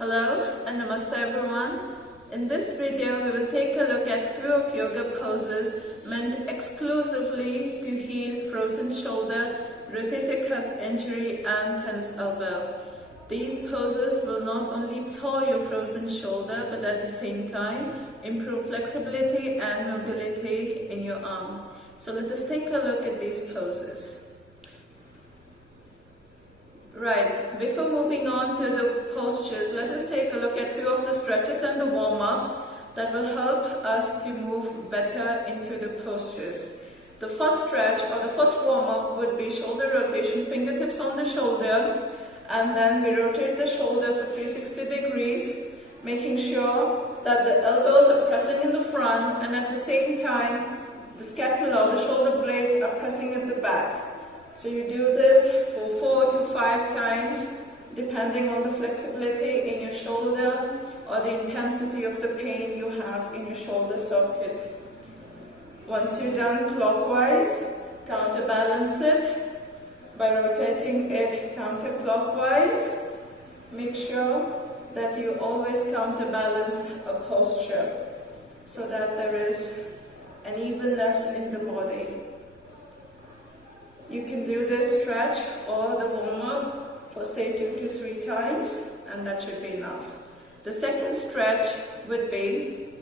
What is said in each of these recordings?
Hello and namaste everyone. In this video we will take a look at few of yoga poses meant exclusively to heal frozen shoulder, rotator cuff injury and tennis elbow. These poses will not only thaw your frozen shoulder but at the same time improve flexibility and mobility in your arm. So let us take a look at these poses. Right, before moving on to the postures, let us take a look at few of the stretches and the warm-ups that will help us to move better into the postures. The first stretch or the first warm-up would be shoulder rotation, fingertips on the shoulder, and then we rotate the shoulder for 360 degrees, making sure that the elbows are pressing in the front and at the same time the scapula or the shoulder blades are pressing at the back. So you do this for 4 to 5 times depending on the flexibility in your shoulder or the intensity of the pain you have in your shoulder socket. Once you're done clockwise, counterbalance it by rotating it counterclockwise. Make sure that you always counterbalance a posture so that there is an evenness in the body. You can do this stretch or the warm-up for say 2 to 3 times and that should be enough. The second stretch would be,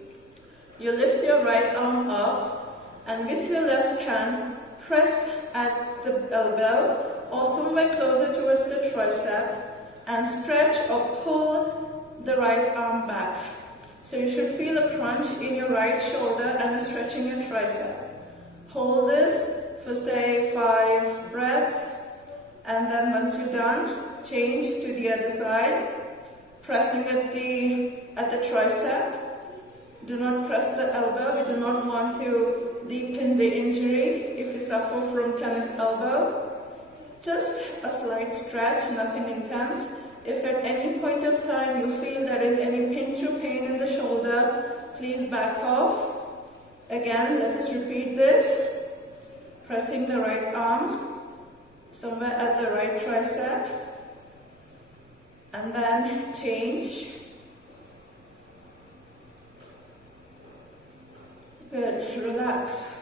you lift your right arm up and with your left hand press at the elbow or somewhere closer towards the tricep and stretch or pull the right arm back. So you should feel a crunch in your right shoulder and a stretch in your tricep. Hold this for say 5 breaths, and then once you're done, change to the other side, pressing at the tricep. Do not press the elbow. We do not want to deepen the injury if you suffer from tennis elbow. Just a slight stretch, nothing intense. If at any point of time you feel there is any pinch or pain in the shoulder, please back off. Again, let us repeat this. Pressing the right arm somewhere at the right tricep and then change. Good, relax.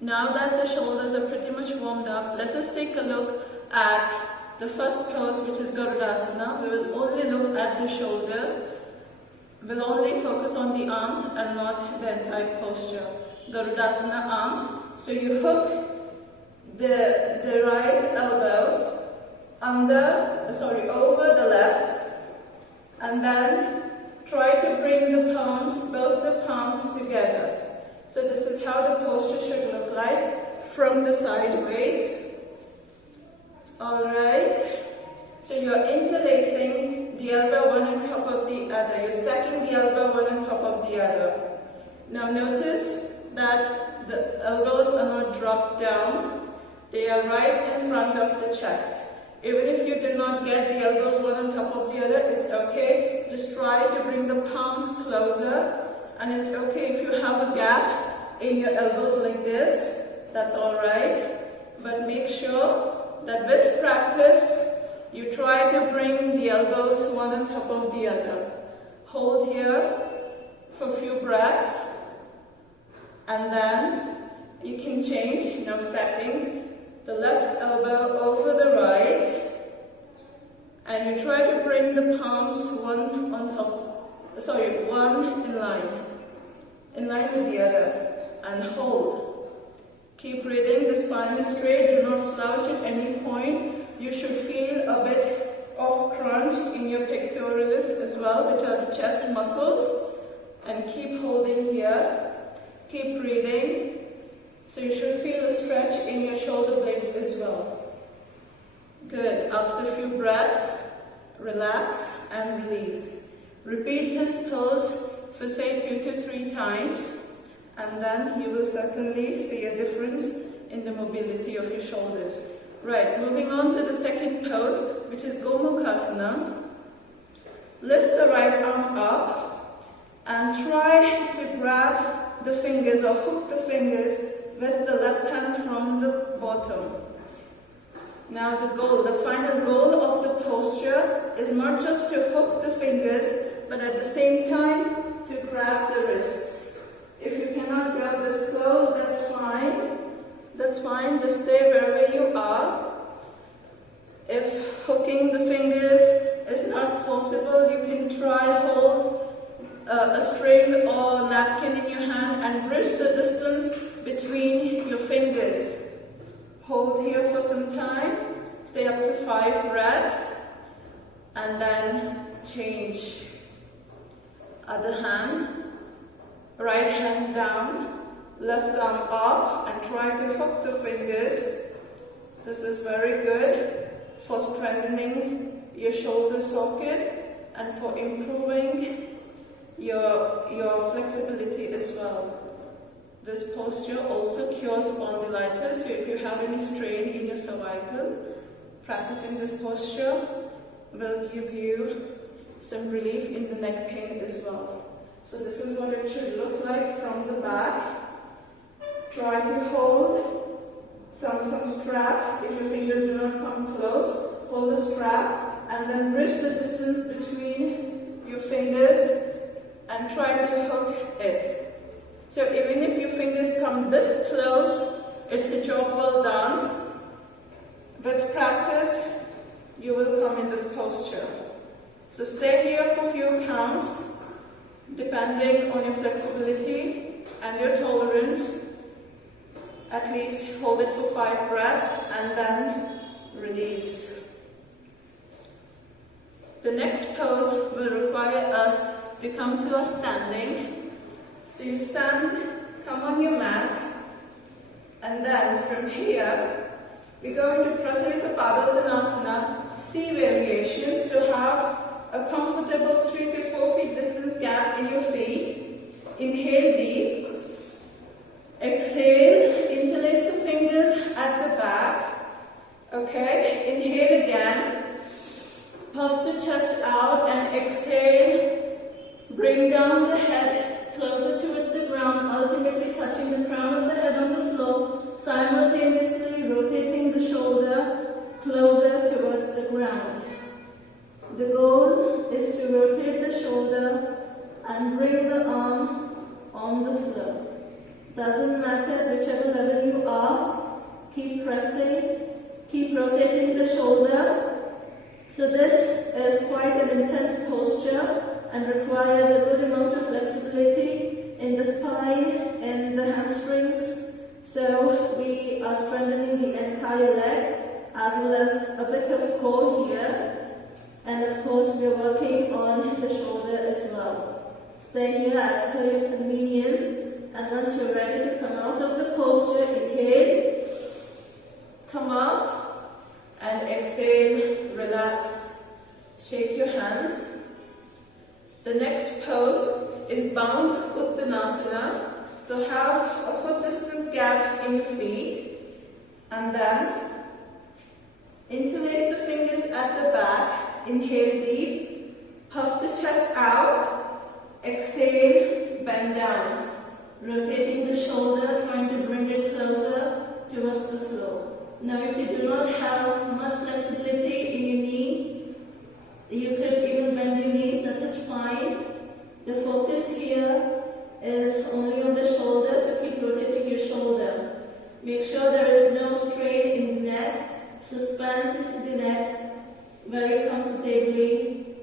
Now that the shoulders are pretty much warmed up, let us take a look at the first pose, which is Garudasana. We will only look at the shoulder. We'll only focus on the arms and not the entire posture. Garudasana arms. So you hook the right elbow over the left, and then try to bring the palms, both the palms together. So this is how the posture should look like from the sideways. Alright. So you're interlacing the elbow one on top of the other. You're stacking the elbow one on top of the other. Now notice that the elbows are not dropped down, they are right in front of the chest. Even if you do not get the elbows one on top of the other, it's okay. Just try to bring the palms closer, and it's okay if you have a gap in your elbows like this, that's alright. But make sure that with practice, you try to bring the elbows one on top of the other. Hold here for a few breaths. And then you can change, now stepping the left elbow over the right, and you try to bring the palms one in line with the other, and hold. Keep breathing, the spine is straight, do not slouch at any point. You should feel a bit of crunch in your pectoralis as well, which are the chest muscles, and keep holding here. Keep breathing. So you should feel a stretch in your shoulder blades as well. Good. After a few breaths, relax and release. Repeat this pose for say 2 to 3 times, and then you will certainly see a difference in the mobility of your shoulders. Right, moving on to the second pose, which is Gomukhasana. Lift the right arm up and try to grab the fingers or hook the fingers with the left hand from the bottom. Now the final goal of the posture is not just to hook the fingers, but at the same time to grab the wrists. If you cannot grab this close, that's fine. That's fine, just stay wherever you are. If hooking the fingers is not possible, you can try hold a string or napkin in your hand and bridge the distance between your fingers. Hold here for some time, say up to 5 breaths, and then change. Other hand, right hand down, left arm up, and try to hook the fingers. This is very good for strengthening your shoulder socket and for improving your flexibility as well. This posture also cures spondylitis, so if you have any strain in your cervical, practicing this posture will give you some relief in the neck pain as well. So this is what it should look like from the back. Try to hold some strap. If your fingers do not come close, hold the strap and then bridge the distance between your fingers and try to hook it. So even if your fingers come this close, it's a job well done. With practice, you will come in this posture. So stay here for a few counts, depending on your flexibility and your tolerance. At least hold it for 5 breaths and then release. The next pose will require us to come to a standing. So you stand, come on your mat, and then from here, we're going to Prasarita Padottanasana, C variation. So have a comfortable 3 to 4 feet distance gap in your feet. Inhale deep. Exhale, interlace the fingers at the back. Okay, inhale again. Puff the chest out and exhale. Bring down the head closer towards the ground, ultimately touching the crown of the head on the floor, simultaneously rotating the shoulder closer towards the ground. The goal is to rotate the shoulder and bring the arm on the floor. Doesn't matter whichever level you are, keep pressing, keep rotating the shoulder. So this is quite an intense posture and requires a good amount of flexibility in the spine and the hamstrings. So we are strengthening the entire leg as well as a bit of core here. And of course we are working on the shoulder as well. Stay here as per your convenience. And once you're ready to come out of the posture, inhale, come up, and exhale, relax. Shake your hands. The next pose is bound Uttanasana. So have a foot distance gap in your feet, and then interlace the fingers at the back. Inhale deep, puff the chest out, exhale, bend down. Rotating the shoulder, trying to bring it closer towards the floor. Now if you do not have much flexibility in your knee, you could even bend your knees, that is fine. The focus here is only on the shoulder, so keep rotating your shoulder. Make sure there is no strain in the neck. Suspend the neck very comfortably.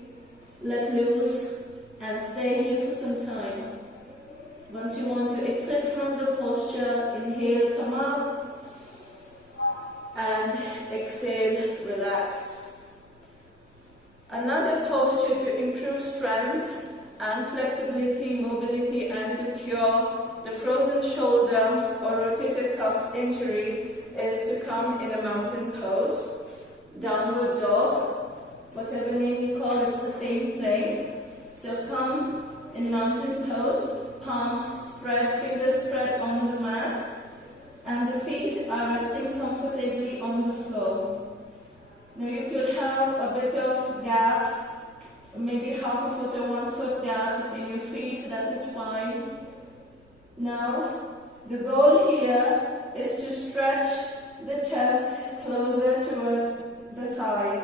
Let loose and stay here for some time. Once you want to exit from the posture, inhale, come up, and exhale, relax. Another posture to improve strength and flexibility, mobility, and to cure the frozen shoulder or rotator cuff injury is to come in a mountain pose, downward dog, whatever name you call it, it's the same thing. So come in mountain pose. Palms spread, fingers spread on the mat, and the feet are resting comfortably on the floor. Now you could have a bit of gap, maybe half a foot or 1 foot gap in your feet, that is fine. Now, the goal here is to stretch the chest closer towards the thighs.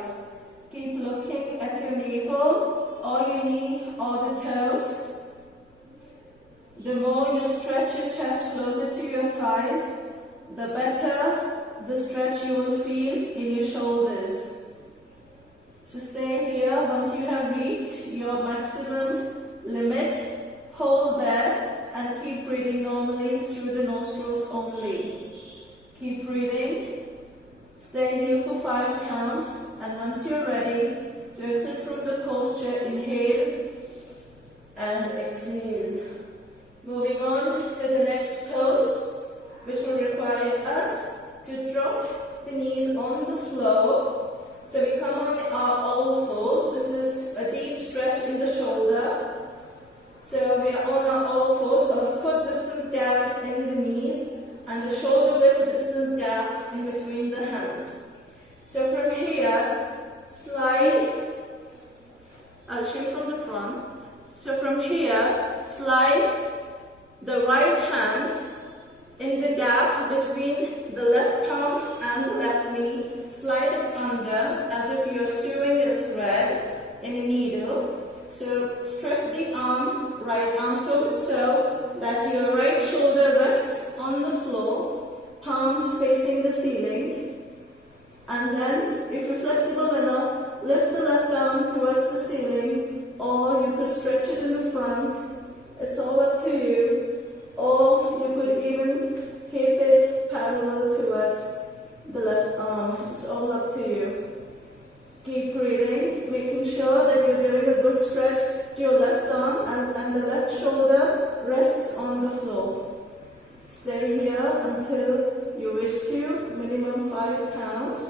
Keep looking at your your knee or the toes. The more you stretch your chest closer to your thighs, the better the stretch you will feel in your shoulders. So stay here. Once you have reached your maximum limit, hold there and keep breathing normally through the nostrils only. Keep breathing. Stay here for 5 counts, and once you're ready to exit from the posture, inhale and exhale. Moving on to the next pose, which will require us to drop the knees on the floor. So we come on our all fours. This is a deep stretch in the shoulder. So we are on our all fours, so the foot distance gap in the knees and the shoulder width distance gap in between the hands. So from here, slide, I'll show you from the front. So from here, slide the right hand in the gap between the left palm and the left knee. Slide it under as if you're sewing a thread in a needle. So stretch the arm, right arm so that your right shoulder rests on the floor, palms facing the ceiling. And then, if you're flexible enough, lift the left arm towards the ceiling, or you could stretch it in the front. It's all up to you. Or you could even tape it parallel towards the left arm. It's all up to you. Keep breathing, making sure that you're giving a good stretch to your left arm and the left shoulder rests on the floor. Stay here until you wish to, minimum 5 counts,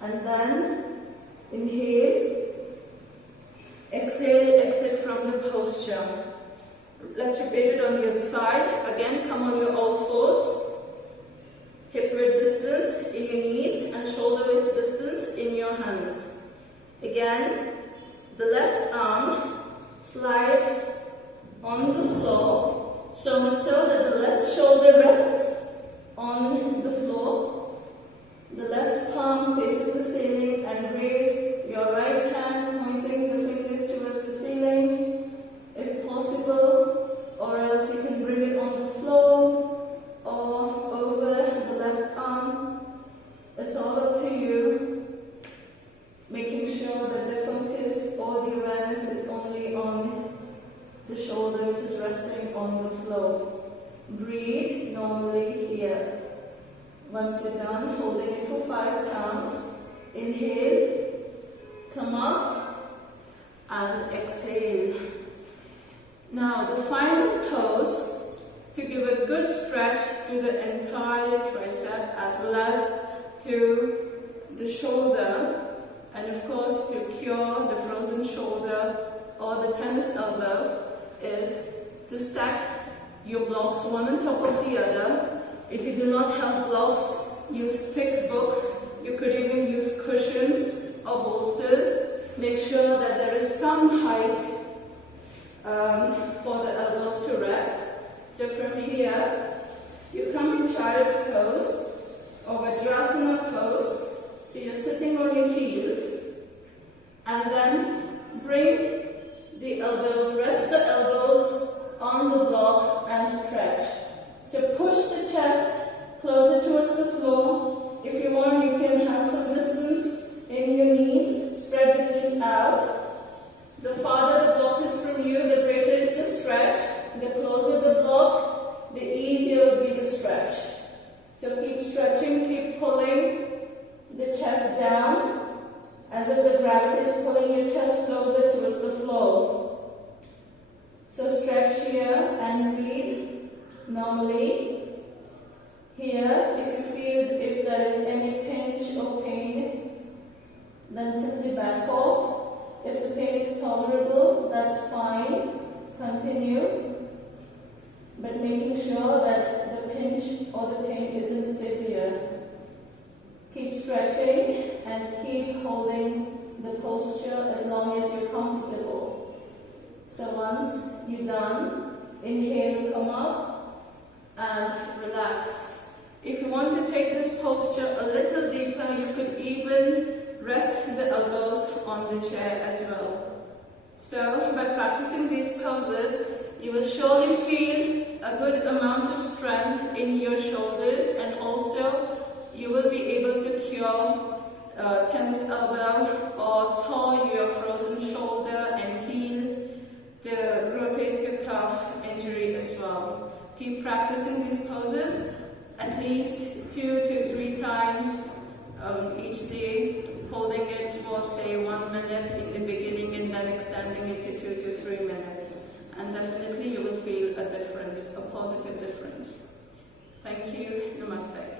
and then inhale, exhale, exit from the posture. Let's repeat it on the other side. Again, come on your all fours. Hip width distance in your knees and shoulder width distance in your hands. Again, the left arm slides on the floor, so much so that the left shoulder rests on the floor. The left palm faces the ceiling, and raise your right hand pointing the fingers towards the ceiling, if possible, or else you can bring it on the floor or over the left arm. It's all up to you, making sure that the focus or the awareness is only on the shoulder, which is resting on the floor. Breathe normally here. Once you're done, holding it for 5 counts, inhale, come up, and exhale. Now the final pose, to give a good stretch to the entire tricep as well as to the shoulder, and of course to cure the frozen shoulder or the tennis elbow, is to stack your blocks one on top of the other. If you do not have blocks, use thick books. You could even use cushions or bolsters. Make sure that there is some height for the elbows to rest. So from here, you come in child's pose or Vajrasana pose. So you're sitting on your heels, and then bring the elbows, rest the elbows on the block and stretch. So push the chest closer towards the floor. If you want, you can have some distance in your knees. Spread the knees out. The farther the block is from you, the greater is the stretch. The closer the block, the easier will be the stretch. So keep stretching, keep pulling the chest down as if the gravity is pulling your chest closer towards the floor. So stretch here and breathe normally. Here, if you feel if there is any pinch or pain, then simply back off. If the pain is tolerable, that's fine. Continue. But making sure that the pinch or the pain isn't severe. Keep stretching and keep holding the posture as long as you're comfortable. So once you're done, inhale, come up and relax. If you want to take this posture a little deeper, you could even rest the elbows on the chair as well. So by practicing these poses, you will surely feel a good amount of strength in your shoulders, and also you will be able to cure tennis elbow or thaw your frozen shoulder and heal the rotator cuff injury as well. Keep practicing these poses at least 2 to 3 times each day, holding it for say 1 minute in the beginning and then extending it to 2 to 3 minutes. And definitely you will feel a difference, a positive difference. Thank you. Namaste.